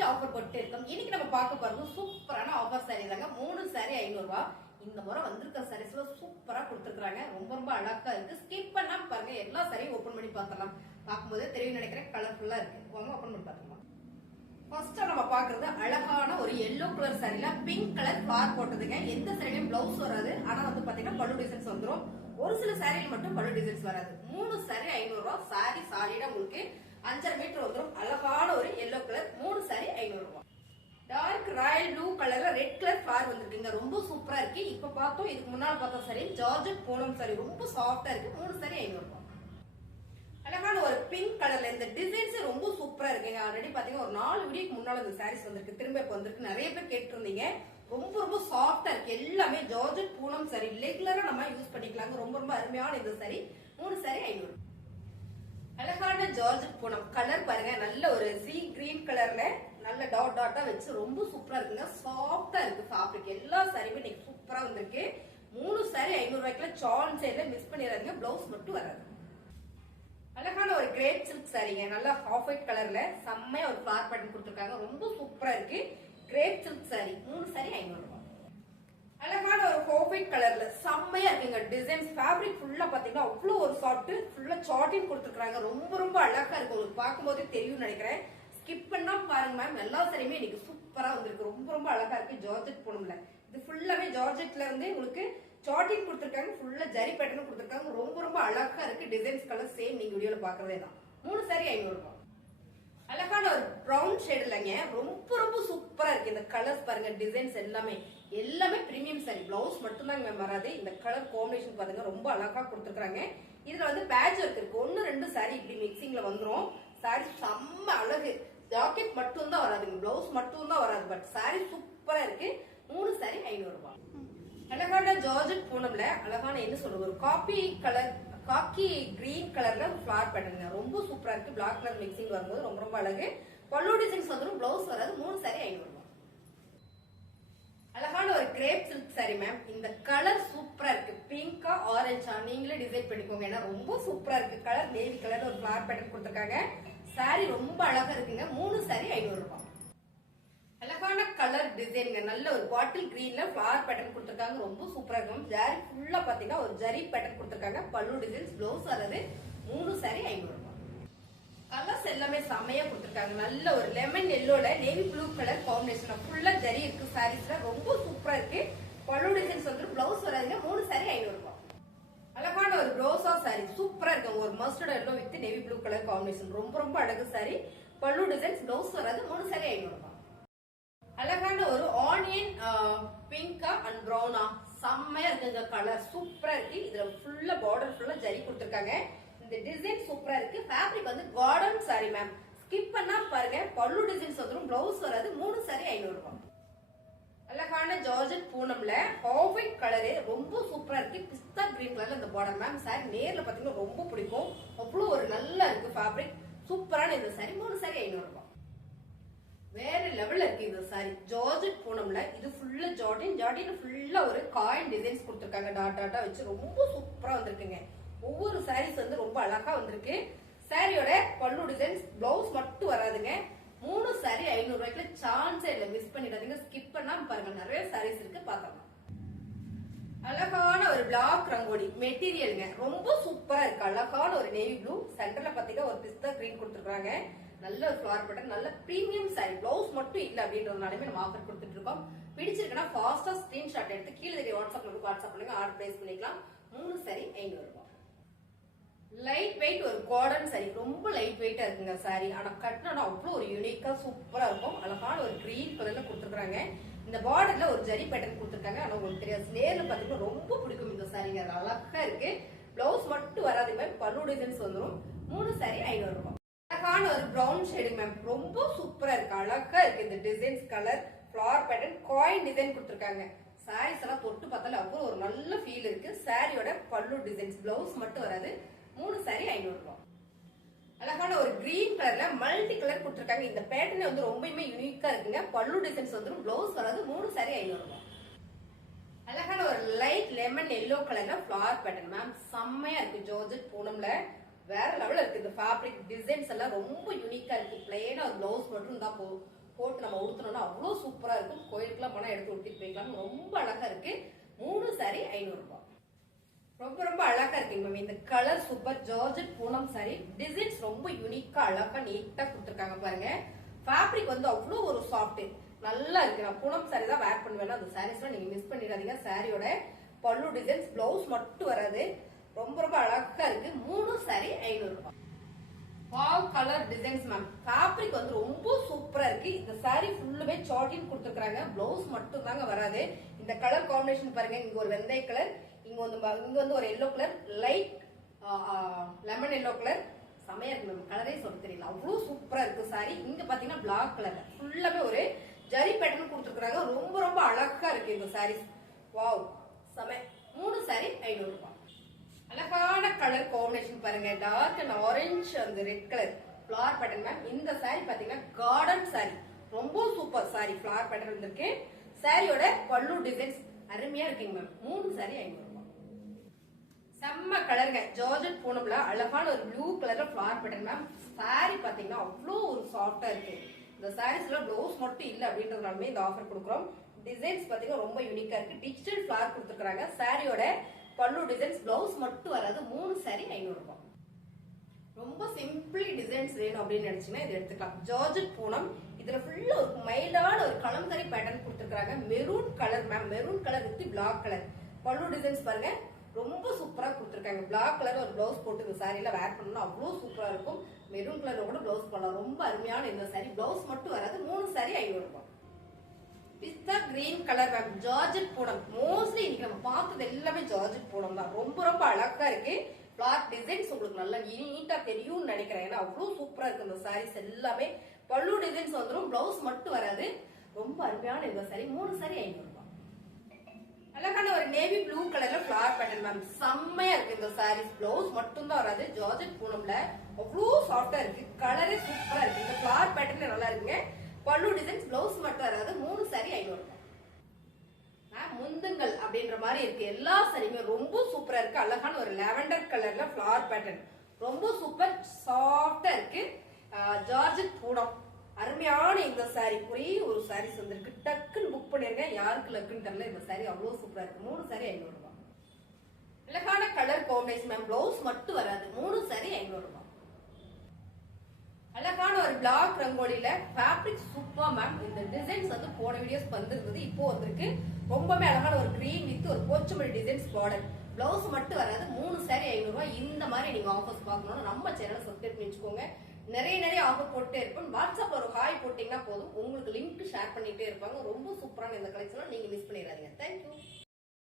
இன்னைக்கு ஆஃபர் போட்டு இருக்கோம். இன்னைக்கு நம்ம பார்க்க போறது சூப்பரான ஆஃபர் சாரி தாங்க. 3 சாரி 500 ரூபாய். இந்த முறை வந்திருக்க சாரீஸ்ல சூப்பரா கொடுத்துருக்காங்க. ரொம்ப ரொம்ப அழகா இருக்கு. ஸ்கிப் பண்ணாம பாருங்க. எல்லா சாரியும் ஓபன் பண்ணி பார்த்தலாம். பார்க்கும்போது தெரியும் நினைக்கிறேன். கலர்ஃபுல்லா இருக்கு. வாங்க ஓபன் பண்ணி பார்க்கலாம். ஃபர்ஸ்ட் நம்ம பாக்குறது அழகான ஒரு எல்லோ கலர் சாரில பிங்க் கலர் ஃபிளார் போட்டதுங்க. எந்த சாரியும் பிளவுஸ் வராது. ஆனா வந்து பாத்தீங்கன்னா பல்லு டிசைன்ஸ் வந்துரும். ஒரு சில சாரியில் மட்டும் பல்லு டிசைன்ஸ் வராது. 3 சாரி 500 ரூபாய். சாரி சாலிடா உங்களுக்கு 5.5 மீட்டர் வந்துரும். அழகான ஒரு எல்லோ கலர் 3 சாரி 500 ரூபாய். டார்க் ராயல் ப்ளூ கலர்ல ரெட் கலர் ஃபிளார் வந்திருக்குங்க. ரொம்ப சூப்பரா இருக்கு. இப்ப பார்த்தோம் இதுக்கு முன்னால பார்த்தோம் சாரி ஜார்ஜெட் பூனம் சாரி ரொம்ப சாஃப்டா இருக்கு. 3 சாரி 500 ரூபாய். அழகான ஒரு பிங்க் கலர்ல இந்த டிசைன்ஸ் ரொம்ப சூப்பரா இருக்குங்க. ஆல்ரெடி பாத்தீங்கன்னா ஒரு 4 வீடியோக்கு முன்னால இந்த சாரீஸ் வந்திருக்கு. திரும்ப இப்ப வந்திருக்கு. நிறைய பேர் கேட்டு இருந்தீங்க. ரொம்ப ரொம்ப சாஃப்டா இருக்கு. எல்லாமே ஜார்ஜெட் பூனம் சாரி ரெகுலரா நம்ம யூஸ் பண்ணிக்கலாங்க. ரொம்ப ரொம்ப அருமையான இந்த சாரி 3 சாரி 500. அழகான ஜார்ஜெட் பூனம் கலர் பாருங்க. நல்ல ஒரு சீ கிரீன் கலர்ல நல்ல டாட் டாட்டா வச்சு ரொம்ப சூப்பரா இருக்குங்க. சாஃப்டா இருக்கு ஃபேப்ரிக். எல்லா சாரியுமே இன்னைக்கு சூப்பரா வந்திருக்கு. 3 சாரி 500 ரூபாய்க்குள்ள சான் சைடுல மிஸ் பண்ணிடாதீங்க. பிளவுஸ் மட்டும் வராது. அழகான ஒரு கிரேப் சில்க் சாரிங்க. நல்லா ஆஃப் ஒயிட் கலர்ல செம்மையா ஒரு ஃபிளார் பேட்டர்ன் கொடுத்துருக்காங்க. ரொம்ப சூப்பரா இருக்கு. கிரேப் சில்க் சாரி 3 சாரி 500 ரூபாய். அழகான ஒரு ஆஃப் ஒயிட் கலர்ல செம்மையா இருக்குங்க. டிசைன்ஸ் ஃபேப்ரிக் ஃபுல்லா பாத்தீங்கன்னா அவ்வளவு ஒரு சாஃப்ட் ஃபுல்லா சாட்டின் கொடுத்துருக்காங்க. ரொம்ப ரொம்ப அழகா இருக்கு. உங்களுக்கு பார்க்கும்போதே தெரியும் நினைக்கிறேன். ஸ்கிப் பண்ணா பாருங்க மேம். எல்லா சாரியுமே இன்னைக்கு சூப்பரா வந்திருக்கு. ரொம்ப ரொம்ப அழகா இருக்கு. ஜார்ஜெட் பூனம்ல இது ஃபுல்லாவே ஜார்ஜெட்ல இருந்து உங்களுக்கு சாட்டிங் கொடுத்துருக்காங்க. ஃபுல்லா ஜரி பேட்டர்ன் கொடுத்துருக்காங்க. ரொம்ப ரொம்ப அழகா இருக்கு. டிசைன்ஸ் கலர் சேம் நீங்க வீடியோல பாக்குறதே தான். 3 சாரி 500 ரூபாய். அழகான ஒரு பிரவுன் ஷேட் இல்லைங்க. ரொம்ப ரொம்ப சூப்பரா இருக்கு. இந்த கலர்ஸ் பாருங்க. டிசைன்ஸ் எல்லாமே பிரீமியம் சாரி. பிளவுஸ் மட்டும் தான் வராது. இந்த கலர் காம்பினேஷன் பாருங்க. ரொம்ப அழகா கொடுத்துருக்காங்க. இதுல வந்து பேட்ச் ஒர்க் இருக்கு. 1 2 சாரி இப்படி மிக்சிங்ல வந்துரும். சாரி செம்ம அழகு. ஜாக்கெட் மட்டும் தான் வராதுங்க. பிளவுஸ் மட்டும் தான் வராது. பட் சாரி சூப்பரா இருக்கு. 3 சாரி 500 ரூபாய். அழகான ஜார்ஜெட் பூனம்ல அழகான என்ன சொல்றது ஒரு காக்கி கிரீன் கலர்ல ஃபிளார் பேட்டர்ன் ரொம்ப சூப்பரா இருக்கு. பிளாக் கலர் மிக்சிங் வரும்போது ரொம்ப ரொம்ப அழகு. பல்லு டிசைன்ஸ் வந்துடும். பிளவுஸ் வராது. 3 சாரி 500 ரூபாய். அழகான ஒரு கிரேப் சில்க் சாரி மேம். இந்த கலர் சூப்பரா இருக்கு. பிங்கா ஆரஞ்சா நீங்களே டிசைட் பண்ணிக்கோங்க. ஏன்னா ரொம்ப சூப்பரா இருக்கு. கலர் நேவி கலர் ஒரு ஃபிளார் பேட்டர்ன் கொடுத்துருக்காங்க. சாரி ரொம்ப அழகா இருக்குங்க. 3 சாரி 500 ரூபாய். அழகான கலர் டிசைன் நல்ல ஒரு பாட்டில் கிரீன்ல ஃபிளார் பேட்டர்ன் கொடுத்துருக்காங்க. ரொம்ப சூப்பரா இருக்கும். ஜரி ஃபுல்லா பாத்தீங்கன்னா ஒரு ஜரி பேட்டர்ன் கொடுத்துருக்காங்க. பல்லு டிசைன்ஸ் பிளவுஸ் வராது. 3 சாரி 500 ரூபாய். கலர்ஸ் எல்லாமே செமையா கொடுத்துருக்காங்க. நல்ல ஒரு லெமன் எல்லோல நேவி ப்ளூ கலர் காம்பினேஷன் ஃபுல்லா ஜரி இருக்கு. சாரீஸ்ல ரொம்ப சூப்பரா இருக்கு. பல்லு டிசைன்ஸ் வந்து பிளவுஸ் வராதுங்க. 3 சாரி 500 ரூபாய். அழகான ஒரு ரோசா சாரி சூப்பரா இருக்கு. ஒரு mustard yellow with navy blue colour combination ரொம்ப ரொம்ப அழகு சாரி. பல்லு டிசைன்ஸ் பிளவுஸ் வராது. 3 சாரி 500 ரூபாய். அழகான ஒரு ஆனியன் பிங்கா அண்ட் பிரவுனா செம்மையா இருக்குங்க. கலர் சூப்பரா இருக்கு. இதுல ஃபுல்லா பார்டர் ஃபுல்லா ஜரி கொடுத்துருக்காங்க. இந்த டிசைன் சூப்பரா இருக்கு. ஃபேப்ரிக் வந்து கார்டன் சாரி மேம். ஸ்கிப் பண்ணா பாருங்க. பல்லு டிசைன்ஸ் வந்துடும். பிளவுஸ் வராது. 3 சாரி 500 ரூபாய். அழகான ஜார்ஜெட் பூனம்ல ஆஃப் ஒயிட் கலரு ரொம்ப சூப்பரா இருக்கு. பிஸ்தா கிரீன் கலர்ல இந்த பார்டர் மேம். சாரி நேர்ல பாத்தீங்கன்னா ரொம்ப பிடிக்கும். அவ்வளவு ஒரு நல்லா இருக்கு ஃபேப்ரிக். சூப்பரான இந்த சாரி 3 சாரி 500 ரூபாய். வேற லெவல்ல இருக்கு இந்த சாரி. ஜார்ஜெட் பூனம்ல இது ஃபுல்லா ஜார்டின் ஃபுல்லா ஒரு காயின் டிசைன்ஸ் கொடுத்துருக்காங்க. டாட் டாட்டா வச்சு ரொம்ப சூப்பரா வந்திருக்குங்க. ஒவ்வொரு சாரீஸ் வந்து ரொம்ப அழகா வந்திருக்கு. சாரியோட பல்லு டிசைன்ஸ் பிளவுஸ் மட்டும் வராதுங்க. 3 சாரி 500 ரூபாய்க்குள்ள சான்ஸ் இல்ல. மிஸ் பண்ணிடாதீங்க. ஸ்கிப் பண்ணாம பாருங்க. நிறைய சாரீஸ் இருக்கு பாக்கலாம். அழகான ஒரு பிளாக் ரங்கோலி மெட்டீரியல்ங்க. ரொம்ப சூப்பரா இருக்கு. அழகான ஒரு நேவி ப்ளூ சென்டர்ல பாத்தீங்கன்னா ஒரு பிஸ்தா கிரீன் கொடுத்துருக்காங்க. நல்ல ஒரு ஃபிளார் பேட்டர்ன். நல்ல பிரீமியம் சாரி. பிளவுஸ் மட்டும் இல்ல அப்படின்றதுனாலுமே நம்ம ஆஃபர் கொடுத்துட்டு இருக்கோம். பிடிச்சிருக்குன்னா ஃபாஸ்டா ஸ்கிரீன்ஷாட் எடுத்து கீழே தெரிய வாட்ஸ்அப் பண்ணுங்க. ஆர்டர் பிளேஸ் பண்ணிக்கலாம். 3 சாரி 500 ரூபாய். லைட் வெயிட் ஒரு கார்டன் சாரி. ரொம்ப லைட் வெயிட்டா இருக்குங்க சாரி. ஆனா கட்டினா அவ்வளவு ஒரு யூனிக்கா சூப்பரா இருக்கும். அழகான ஒரு கிரீன் கலர்ல கொடுத்துருக்காங்க. இந்த பார்டர்ல ஒரு ஜரி பேட்டர்ன் கொடுத்துருக்காங்க. ஆனா உங்களுக்கு தெரியாது. நேர்ல பாத்தீங்கன்னா ரொம்ப பிடிக்கும் இந்த சாரிங்க. அழகா இருக்கு. பிளவுஸ் மட்டும் வராது மேம். பல்லு டிசைன்ஸ் வந்துடும். 3 சாரி 500 ரூபாய். அழகான ஒரு பிரவுன் ஷேடிங் மேம். ரொம்ப சூப்பரா இருக்கு. அழகா இருக்கு. இந்த designs colour flower pattern coin design கொடுத்துருக்காங்க. சாரீஸ் எல்லாம் தொட்டு பார்த்தாலே அவ்வளவு ஒரு நல்ல ஃபீல் இருக்கு. சாரியோட பல்லு டிசைன்ஸ் பிளவுஸ் மட்டும் வராது. 3 சாரி 500 ரூபாய். அழகான ஒரு கிரீன் கலர்ல மல்டி கலர் கொடுத்துருக்காங்க. இந்த பேட்டர்ன் வந்து ரொம்பவுமே யூனிக்கா இருக்குங்க. பல்லு டிசைன்ஸ் வந்துடும். பிளவுஸ் வராது. 3 சாரி 500 ரூபாய். அழகான ஒரு லைட் லெமன் எல்லோ கலர்ல ஃபிளார் பேட்டர்ன் மேம். செம்மையா இருக்கு. ஜார்ஜெட் பூனம்ல வேற லெவல்ல இருக்கு. இந்த ஃபேப்ரிக் டிசைன்ஸ் எல்லாம் ரொம்ப யூனிக்கா இருக்கு. பிளைனா ஒரு பிளவுஸ் மட்டும் தான் போட்டு நம்ம உடுத்தணும்னா அவ்வளவு சூப்பரா இருக்கும். கோயிலுக்குலாம் போனா எடுத்து உடுத்திட்டு போய்க்கலாம். ரொம்ப அழகா இருக்கு. 3 சாரி 500 ரூபாய். ரொம்ப ரொம்ப அழகா இருக்குங்க மேம். இந்த colour super georgette Poonam sorry. Designs ரொம்ப யூனிக்கா அழகா நீட்டா கொடுத்துருக்காங்க பாருங்க. ஃபேப்ரிக் வந்து அவ்வளவு ஒரு சாஃப்ட் நல்லா இருக்கு. நான் பூனம் சாரி தான் வேர் பண்ணுவேன். அந்த சாரீஸ்லாம் நீங்க மிஸ் பண்ணிடாதீங்க. சாரியோட பல்லு டிசைன்ஸ் பிளவுஸ் மட்டும் வராது. ரொம்ப ரொம்ப அழகா இருக்கு. 3 சாரி 500 ரூபாய். Wow colour designs ma'am. Fabric வந்து ரொம்ப சூப்பரா இருக்கு. இந்த சாரி ஃபுல்லுமே சார்டின் கொடுத்துருக்காங்க. பிளவுஸ் மட்டும் தாங்க வராது. இந்த கலர் காம்பினேஷன் பாருங்க. இங்க ஒரு வெந்தய கலர், இங்க வந்து ஒரு yellow colour, light lemon yellow colour. செமையா இருக்கு மேம். கலரே சொல்ல தெரியல, அவ்வளவு சூப்பரா இருக்கு சாரி. இங்க பாத்தீங்கன்னா பிளாக் கலர் ஃபுல்லாவே ஒரு ஜரி பேட்டர்ன் கொடுத்துருக்காங்க. ரொம்ப ரொம்ப அழகா இருக்கு இந்த சாரீஸ். வாவ் செம. 3 சாரி 500 ரூபாய். அழகான கலர் காம்பினேஷன் பாருங்க. டார்க் அண்ட் ஆரஞ்சு அந்த red colour flower pattern ma'am. இந்த சாரி பாத்தீங்கன்னா கார்டன் சாரி. ரொம்ப சூப்பர் சாரி. ஃபிளவர் பேட்டர்ன் வந்திருக்கு. சாரியோட பல்லு டிசைன்ஸ் அருமையா இருக்குங்க மேம். 3 சாரி 500 ரூபாய். செம்ம கலருங்க. ஜார்ஜெட் பூனம்ல அழகான ஒரு ப்ளூ கலர்ல ஃபிளவர் பேட்டர்ன் மேம். சாரி பாத்தீங்கன்னா அவ்வளோ ஒரு சாஃப்டா இருக்கு. இந்த சாரீஸ்ல பிளவுஸ் மட்டும் இல்ல அப்படின்றதுனாலுமே இந்த ஆஃபர் கொடுக்குறோம். டிசைன்ஸ் பாத்தீங்கன்னா ரொம்ப யூனிக்கா இருக்கு. டிஜிட்டல் ஃபிளவர் கொடுத்துருக்காங்க. சாரியோட பல்லு டிசைன்ஸ் பிளவுஸ் மட்டும் வராது. 3 சாரி 500 ரூபாய். ரொம்ப சிம்பிளி டிசைன்ஸ் வேணும் அப்படின்னு நினைச்சீங்கன்னா இது எடுத்துக்கலாம். ஜார்ஜெட் பூனம். இதுல ஃபுல்லா ஒரு மைல்டான ஒரு கலம்கரி பேட்டர்ன் கொடுத்துருக்காங்க. Maroon colour ma'am. Maroon colour with black colour. Pallu designs பாருங்க ரொம்ப சூப்பரா கொடுத்துருக்காங்க. பிளாக் கலர் ஒரு பிளவுஸ் போட்டு இந்த சாரியில வேர் பண்ணணும் அவ்வளவு சூப்பரா இருக்கும். மெரூன் கலர்ல கூட பிளவுஸ் பண்ணலாம். ரொம்ப அருமையான இந்த சாரி. பிளவுஸ் மட்டும் வராது. 3 சாரி 500 ரூபாய். Pista green colour ma'am. Georgette Poonam. Mostly இன்னைக்கு நம்ம பார்த்தது எல்லாமே ஜார்ஜெட் பூனம் தான். ரொம்ப ரொம்ப அழகா இருக்கு. பிளாக் டிசைன்ஸ் உங்களுக்கு நல்லா நீட்டா தெரியும்னு நினைக்கிறேன். ஏன்னா அவ்வளவு சூப்பரா இருக்கு இந்த சாரீஸ் எல்லாமே. பல்லு டிசைன்ஸ் வந்துடும். பிளவுஸ் மட்டும் வராது. ரொம்ப அருமையான இந்த சாரி. 3 சாரி 500 ரூபாய். அழகான ஒரு நேவி ப்ளூ கலர்ல ஃபிளவர் பேட்டர்ன் மேம். செம்மையா இருக்கு இந்த சாரீஸ். பிளவுஸ் மட்டும் தான் வராது. ஜார்ஜெட் பூனம்ல அவ்வளவு சாஃப்டா இருக்கு. கலரே சூப்பரா இருக்கு. இந்த ஃபிளவர் பேட்டர்ன் நல்லா இருக்குங்க. பல்லு டிசைன்ஸ் பிளவுஸ் மட்டும் வராது. 3 சாரி 500 ரூபாய். முந்துங்கள் அப்படின்ற மாதிரி இருக்கு. எல்லா சாரியுமே ரொம்ப சூப்பரா இருக்கு. அழகான ஒரு லாவெண்டர் கலர்ல ஃபிளவர் பேட்டர்ன் ரொம்ப சூப்பர் சாஃப்டா இருக்கு. ஜார்ஜெட் பூனம். அருமையான இந்த சாரி. ஒரே ஒரு சாரீஸ் வந்திருக்கு. டக்குன்னு புக் பண்ணிருங்க. யாருக்கு லக்குன்னு தெரியல. இந்த சாரி அவ்வளவு சூப்பரா இருக்கு. 3 சாரி 500 ரூபாய். அழகான கலர் காம்பினேஷன் மேம். பிளவுஸ் மட்டும் வராது. 3 சாரி 500 ரூபாய். அழகான ஒரு பிளாக் ரங்கோலியில ஃபேப்ரிக் சூப்பர் மேம். இந்த டிசைன்ஸ் வந்து போன வீடியோஸ் வந்திருந்தது. இப்போ வந்திருக்கு. ரொம்பவே அழகான ஒரு கிரீன் வித் ஒரு போச்சமல்லி டிசைன்ஸ் பார்டர். பிளவுஸ் மட்டும் வராது. 3 சாரி 500 ரூபாய். இந்த மாதிரி நீங்க ஆஃபர்ஸ் பார்க்கணும்னா நம்ம சேனலை சப்ஸ்கிரைப் பண்ணி வச்சுக்கோங்க. நிறைய ஆஃபர் போட்டே இருப்போம். வாட்ஸ்அப்ல ஒரு ஹாய் போட்டீங்கன்னா போதும். உங்களுக்கு லிங்க் ஷேர் பண்ணிட்டே இருப்பாங்க. ரொம்ப சூப்பரான இந்த கலெக்ஷன் நீங்க மிஸ் பண்ணிடாதீங்க. தேங்க்யூ.